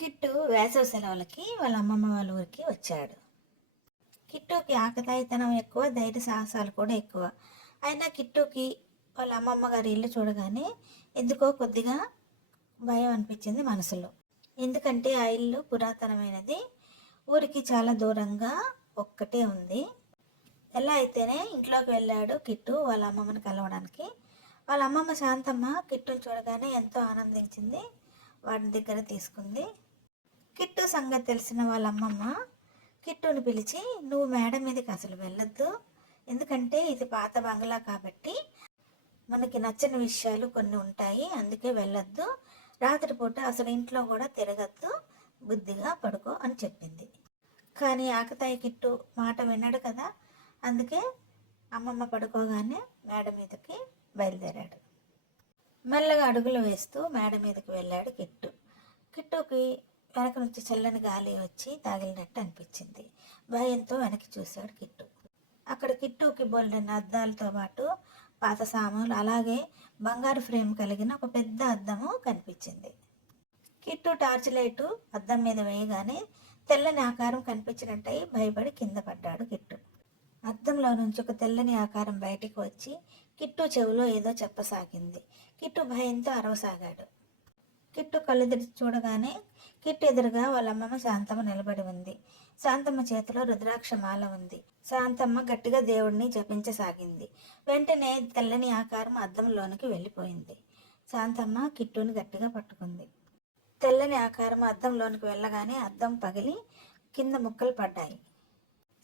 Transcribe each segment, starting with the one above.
Kit వేసవి సెలవులకి వాళ్ళ అమ్మమ్మ వాళ్ళ ఊరికి వచ్చాడు. కిట్టుకి ఆకతాయితనం ఎక్కువ ధైర్య సాహసాలు కూడా ఎక్కువ. అయినా కిట్టుకి వాళ్ళ అమ్మమ్మ గారి ఇల్లు చూడగానే ఎందుకో కొద్దిగా భయం అనిపించింది మనసులో. ఎందుకంటే ఆ ఇల్లు పురాతనమైనది ఊరికి చాలా దూరంగా ఒక్కటే ఉంది. ఎలా అయితేనే ఇంట్లోకి వెళ్ళాడు కిట్టు వాళ్ళ అమ్మమ్మని కలవడానికి. వాళ్ళ అమ్మమ్మ శాంతమ్మ కిట్టుని చూడగానే ఎంతో ఆనందించింది వాడి దగ్గర తీసుకుంది. కిట్టు సంగతి తెలిసిన వాళ్ళ అమ్మమ్మ కిట్టుని పిలిచి నువ్వు మేడ మీదకి అసలు వెళ్ళొద్దు. ఎందుకంటే ఇది పాత బంగ్లా కాబట్టి మనకి నచ్చని విషయాలు కొన్ని ఉంటాయి. అందుకే వెళ్ళొద్దు. రాత్రిపూట అసలు ఇంట్లో కూడా తిరగద్దు. బుద్ధిగా పడుకో అని చెప్పింది. కానీ ఆకతాయి కిట్టు మాట విన్నాడు కదా. అందుకే అమ్మమ్మ పడుకోగానే మేడ మీదకి బయలుదేరాడు. మెల్లగా అడుగులు వేస్తూ మేడ మీదకి వెళ్ళాడు కిట్టు. కిట్టుకి వెనక నుంచి చల్లని గాలి వచ్చి తాగిలినట్టు అనిపించింది. భయంతో వెనక్కి చూశాడు కిట్టు. అక్కడ కిట్టుకి బోల్డెన్ అద్దాలతో పాటు పాత సామాన్లు అలాగే బంగారు ఫ్రేమ్ కలిగిన ఒక పెద్ద అద్దము కనిపించింది. కిట్టు టార్చ్ లైటు అద్దం మీద వేయగానే తెల్లని ఆకారం కనిపించినట్టయి భయపడి కింద పడ్డాడు కిట్టు. అద్దంలో నుంచి ఒక తెల్లని ఆకారం బయటికి వచ్చి కిట్టు చెవిలో ఏదో చెప్పసాగింది. కిట్టు భయంతో అరవసాగాడు. కిట్టు కళ్ళు తెరిచి చూడగానే కిట్టు ఎదురుగా వాళ్ళ అమ్మమ్మ శాంతమ్మ నిలబడి ఉంది. శాంతమ్మ చేతిలో రుద్రాక్ష మాల ఉంది. శాంతమ్మ గట్టిగా దేవుడిని జపించసాగింది. వెంటనే తెల్లని ఆకారం అద్దంలోనికి వెళ్ళిపోయింది. శాంతమ్మ కిట్టుని గట్టిగా పట్టుకుంది. తెల్లని ఆకారం అద్దంలోనికి వెళ్ళగానే అద్దం పగిలి కింద ముక్కలు పడ్డాయి.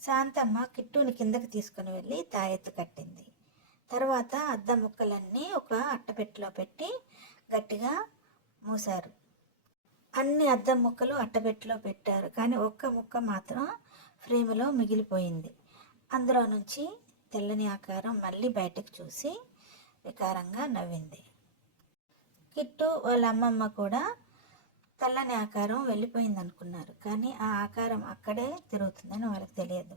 శాంతమ్మ కిట్టుని కిందకి తీసుకుని వెళ్ళి తాయెత్తు కట్టింది. తర్వాత అద్దం ముక్కలన్నీ ఒక అట్టపెట్టెలో పెట్టి గట్టిగా మూశారు. అన్ని అద్దం ముక్కలు అట్టపెట్టెలో పెట్టారు. కానీ ఒక్క ముక్క మాత్రం ఫ్రేమ్లో మిగిలిపోయింది. అందులో నుంచి తెల్లని ఆకారం మళ్ళీ బయటకు చూసి వికారంగా నవ్వింది. కిట్టు వాళ్ళ అమ్మమ్మ కూడా తెల్లని ఆకారం వెళ్ళిపోయింది అనుకున్నారు కానీ ఆ ఆకారం అక్కడే తిరుగుతుందని వాళ్ళకి తెలియదు.